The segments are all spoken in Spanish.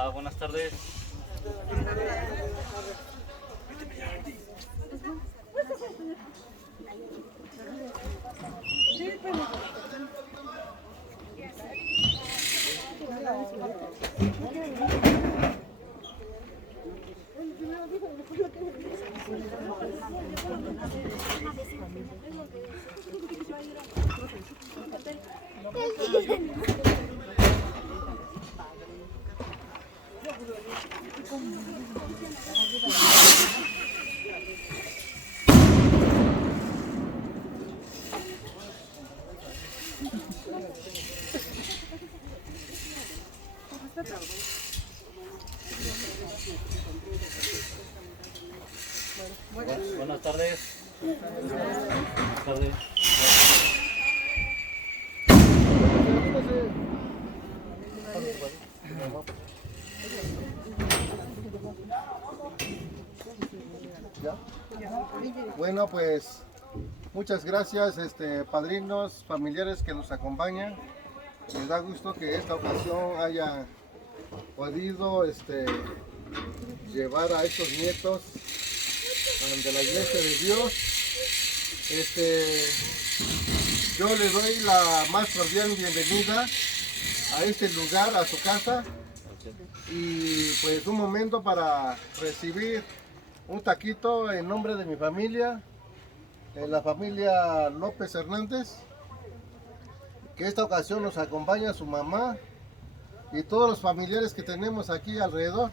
Hola, buenas tardes. Buenas tardes. Buenas tardes. Bueno, pues muchas gracias, padrinos, familiares que nos acompañan. Me da gusto que esta ocasión haya podido llevar a estos nietos ante la iglesia de Dios. Yo les doy la más cordial bienvenida a este lugar, a su casa, y pues un momento para recibir un taquito en nombre de mi familia, la familia López Hernández, que esta ocasión nos acompaña su mamá y todos los familiares que tenemos aquí alrededor.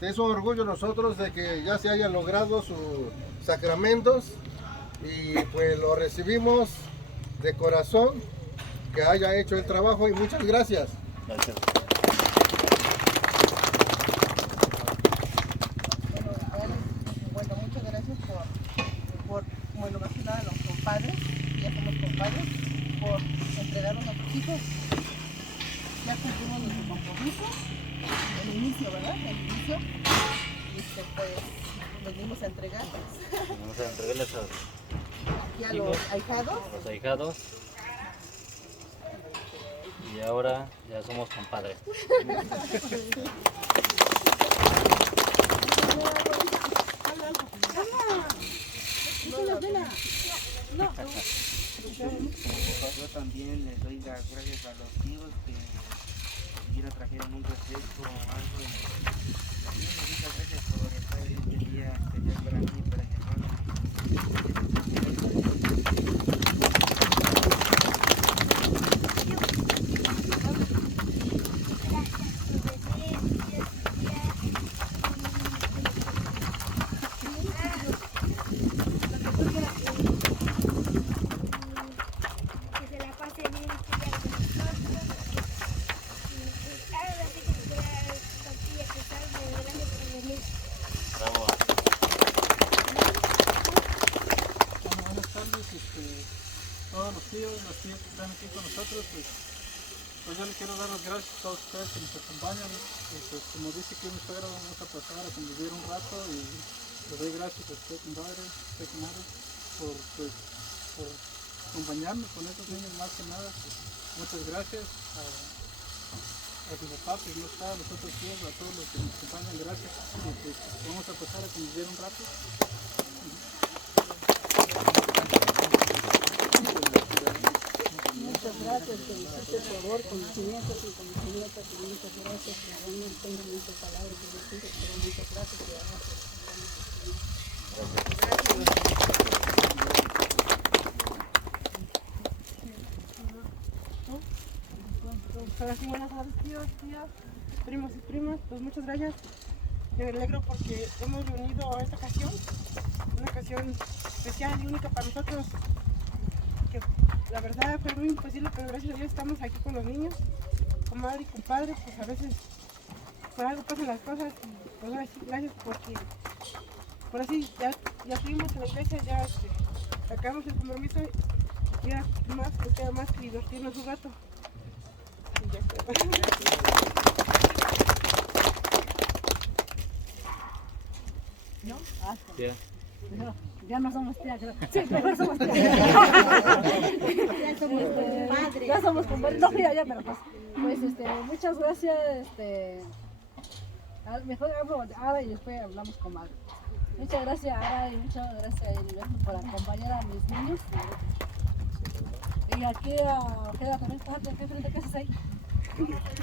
Es un orgullo nosotros de que ya se hayan logrado sus sacramentos y pues lo recibimos de corazón, que haya hecho el trabajo, y muchas gracias. Gracias. Bueno, muchas gracias bueno, más que nada los compadres, ya somos compadres, por entregarnos a sus hijos. Ya cumplimos nuestro compromiso, el inicio, ¿verdad? El inicio, pues venimos a entregarles. Vamos a entregarles Aquí a los ahijados. los ahijados. Y ahora ya somos compadres. Yo también les doy las gracias a los tíos que siquiera trajeron un refresco o algo. Y también muchas gracias por estar en este día especial para mí, para mi hermano. Bravo. Buenas tardes, todos los tíos que están aquí con nosotros, pues yo les quiero dar las gracias a todos ustedes que nos acompañan. Pues, como dice aquí mi suegra, vamos a pasar a convivir un rato, y les doy gracias a usted, compadre, comadre, por acompañarnos con estos niños. Más que nada, pues, muchas gracias a su papá, que no está, a los otros tíos, a todos los que nos acompañan, gracias. Y pues vamos a pasar a convivir un rato. Muchas gracias, que hiciste favor, conocimientos y conocimientos, y muchas gracias. No tengo muchas palabras que decir, pero muchas gracias. Ahora sí, buenas tardes, tíos, tías, primos y primas, pues muchas gracias. Me alegro porque hemos reunido a esta ocasión, una ocasión especial y única para nosotros, que la verdad fue muy imposible, pero gracias a Dios estamos aquí con los niños, comadre y compadre. Pues a veces por algo pasan las cosas, y pues ahora sí, gracias porque por así ya estuvimos en la iglesia, ya sacamos el compromiso, y ya más, nos queda más que divertirnos un rato. Y ya está. ¿No? Tía. No, ya no somos tía, creo. Sí, mejor somos tía. Ya somos compadres. Ya somos compadres. No, mira, ya me lo paso. Pues muchas gracias Mejor hablo de Ara y después hablamos con Madre. Muchas gracias Ara y muchas gracias Heriberto por acompañar a mis niños. Y aquí queda también ¿qué frente que haces ahí?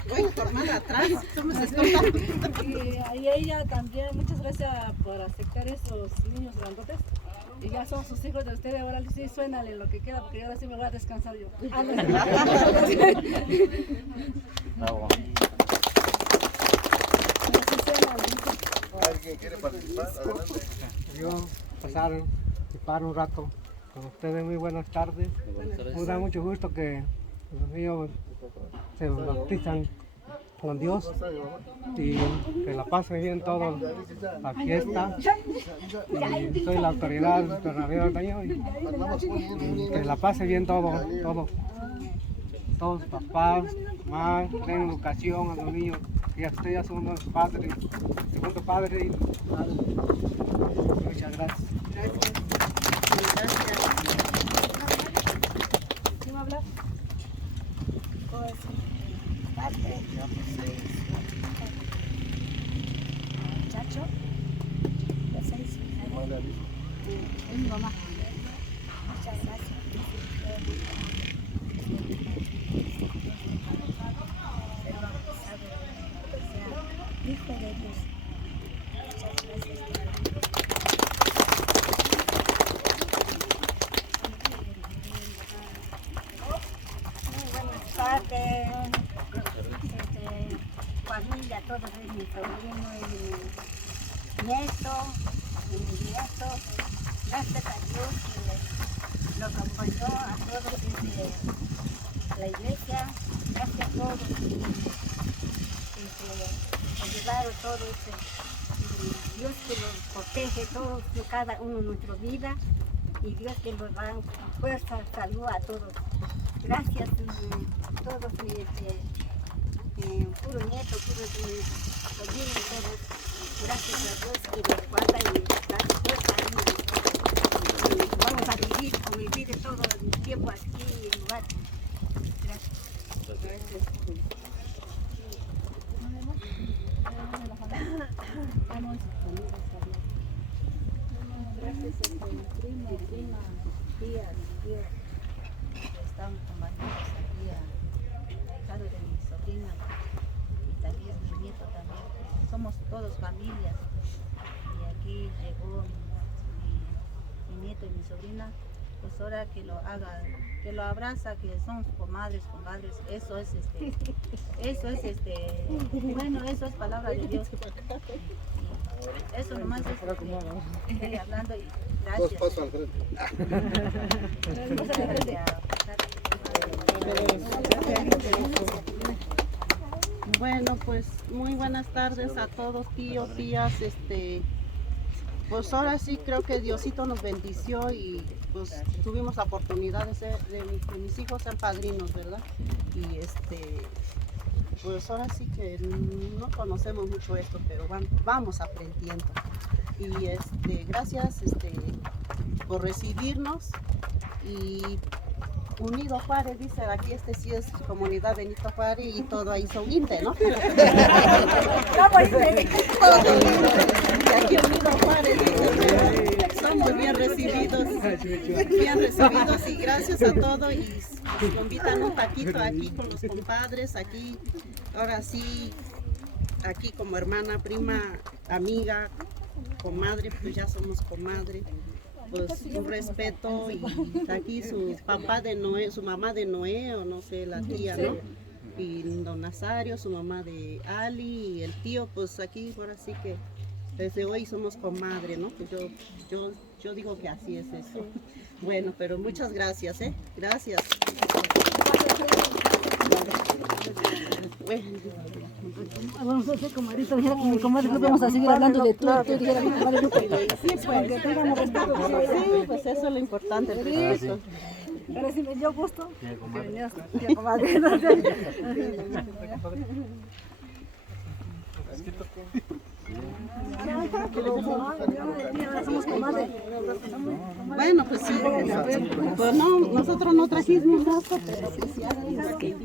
Voy formada atrás, somos escoltas. Y ella también, muchas gracias por aceptar esos niños grandotes. Y ya son sus hijos de ustedes, ahora sí suénale lo que queda, porque ahora sí me voy a descansar yo. Bravo. ¿Alguien quiere participar? Adelante. Yo participar un rato con ustedes. Muy buenas tardes. Me da mucho gusto que los niños se bautizan con Dios y que la pasen bien toda la fiesta. Y soy la autoridad de la vida del año y que la pase bien todos los papás, mamás, den educación a los niños. Y ustedes ya son los padres, segundo padre. Muchas gracias. ¿Quién va a hablar? Pues, padre, muchacho, de 6 años. Es mi mamá. Muchas gracias. Hijo de Dios. Muchas gracias. Muy buenas tardes. Familia, todos de mi sobrino y mi nieto, y mi nieto. Gracias a Dios que los acompañó a todos desde la iglesia. Gracias a todos. Ayudaron todos, Dios que los protege todos, cada uno en nuestra vida y Dios que nos da fuerza, salud a todos. Gracias a todos, puro nieto, puro sobrino, todos. Gracias a Dios que nos guarda y nos da fuerza y vamos a convivir todo el tiempo aquí en el lugar. Gracias. Gracias a mi prima, tías, tíos que están acompañados aquí a cargo de mi sobrina y también mi nieto también. Somos todos familias y aquí llegó mi nieto y mi sobrina. Pues ahora que lo haga, que lo abraza, que son comadres, compadres, eso es bueno, eso es palabra de Dios. Eso nomás es estoy hablando y gracias. Dos pasos al frente. Bueno, pues muy buenas tardes a todos, tíos, tías. Pues ahora sí creo que Diosito nos bendició y pues tuvimos la oportunidad de que mis hijos sean padrinos, ¿verdad? Y pues ahora sí que no conocemos mucho esto, pero vamos aprendiendo. Y gracias por recibirnos y Unido Juárez, dice aquí, sí es comunidad Benito Juárez y todo ahí son INTE, ¿no? Y aquí Unido Juárez, dice, somos bien recibidos y gracias a todos y nos invitan un taquito aquí con los compadres, aquí, ahora sí, aquí como hermana, prima, amiga, comadre, pues ya somos comadre. Pues un respeto y aquí su papá de Noé, su mamá de Noé o no sé, la tía, ¿no? Y don Nazario, su mamá de Ali y el tío, pues aquí ahora sí que desde hoy somos comadre, ¿no? Pues yo digo que así es eso. Bueno, pero muchas gracias, Gracias. Vamos a hacer comadrita, dijera que mi comadre no vamos a seguir hablando de tú, dijera mi comadre. Sí, pues que tengan respeto. Sí, pues eso es lo importante, el respeto. Pero sí me dio gusto que venías, tía comadre. refresquito. Bueno, pues sí. Pues no, nosotros no trajimos nada, pero sí hay que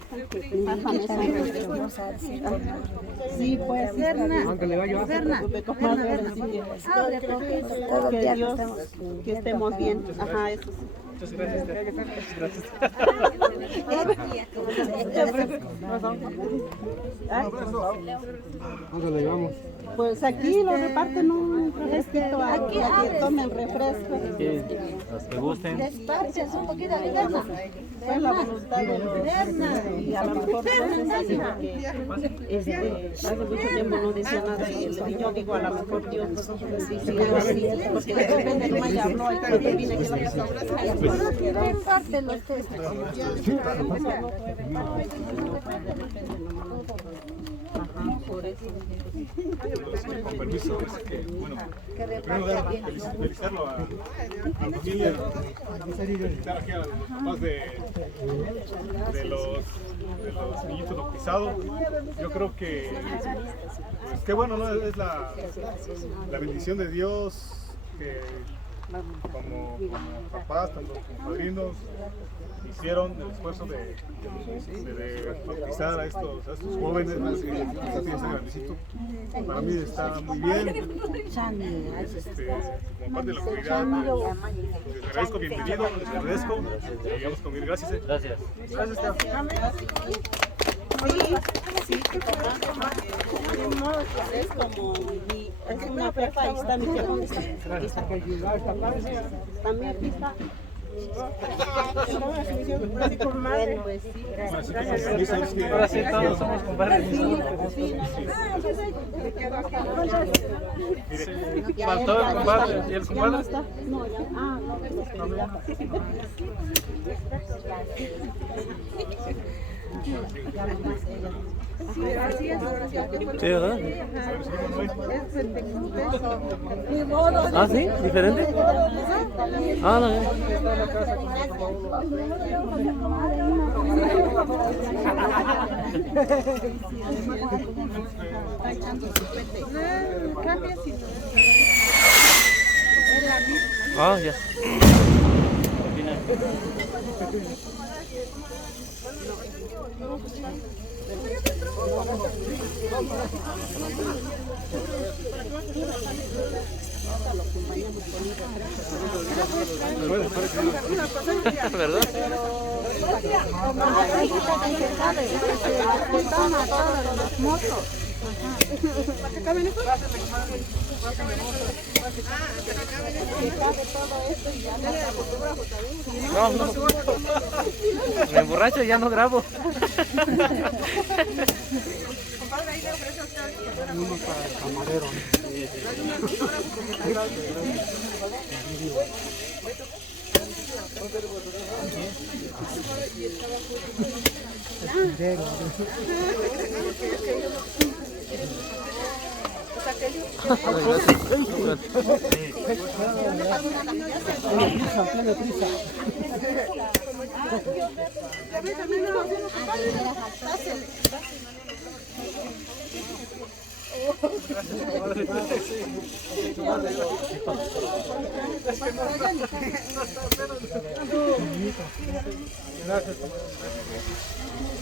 sí, pues, Aunque le va a llevar. que Dios, que estemos bien. Ajá, eso sí. Muchas gracias. Gracias. ¿Dónde lo llevamos? Pues aquí lo reparten un refresquito, aquí tomen refresco. Los que gusten. Desparches un poquito de gana. Fue la voluntad del Señor y a lo mejor no es así porque hace mucho tiempo no decía nada y yo digo a lo mejor Dios dice algo así porque de repente no me habló y cuando vine aquí la Repártelo usted. por eso. Con permiso, bueno, en primer lugar, felicitarlo a la familia, felicitar aquí a los papás de los niñitos bautizados. Yo creo que, pues, qué bueno, ¿no? Es la bendición de Dios que como papás, tanto como padrinos, hicieron el esfuerzo de bautizar a estos jóvenes, ¿no? Que tienen ese grandecito. Para mí está muy bien. Como parte de la comunidad, les agradezco, bienvenido, les agradezco. Llegamos con mil gracias. Gracias. Es como es una prepa, ahí está mi teléfono. También aquí está. Bueno, pues sí, gracias. Ahora sí, todos somos compadres. Faltó el compadre. ¿Y el compadre? No, ya. Ah, no, Sí, ¿verdad? Ah, sí, diferente. Ah, no. Ah, ya. ¿Verdad? No, no. Me emborracho y ya no grabo. Uno para el camarero. Tiene prisa.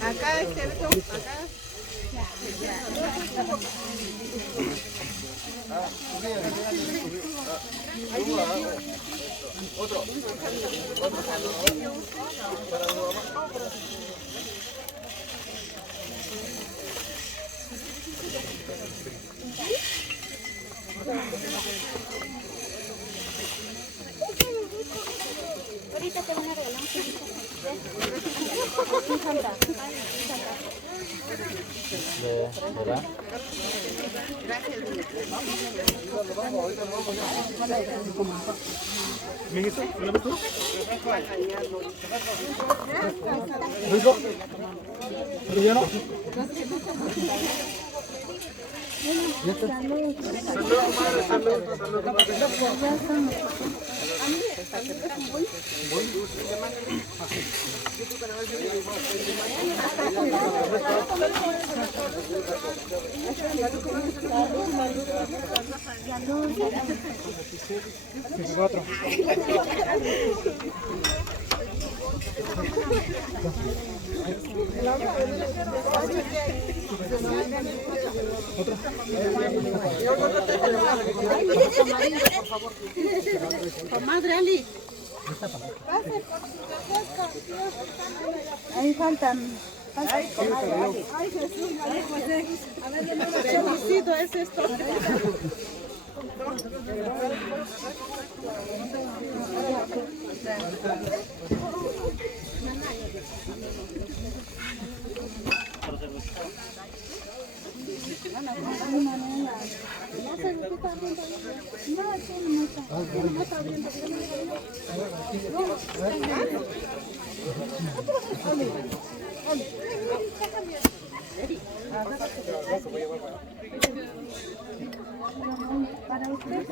Acá es cierto, acá. Otro. Ahorita te van a regalar un poquito. ¿Verdad? Mijito, ¿me lo tú? ¿Rico? ¿Pero ya no? Salud, madre, salud, salud. Comadre Ali. Ahí faltan. Ay, Jesús, María José. A ver, ¿qué vestido es esto? Para usted.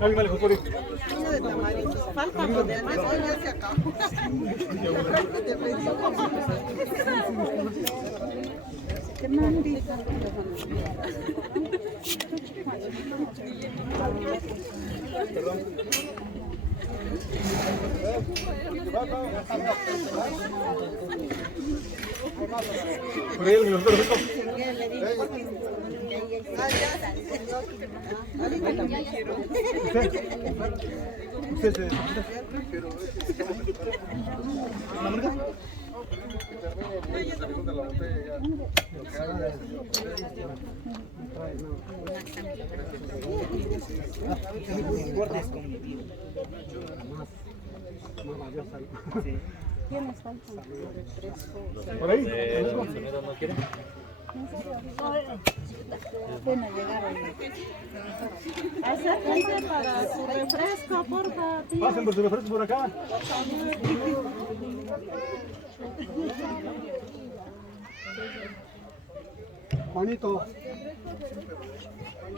Alguien me alejó por ahí. Una de tamarindo. Faltan los demás, hoy ya se acabó. ¿Qué mandita? Por ahí alguien me alejó. Usted se ¿Quiénes faltan? por ahí. ¿No quiere? Bueno, llegaron. Acérquense para su refresco, porfa, tío. Pasen por su refresco por acá. Juanito.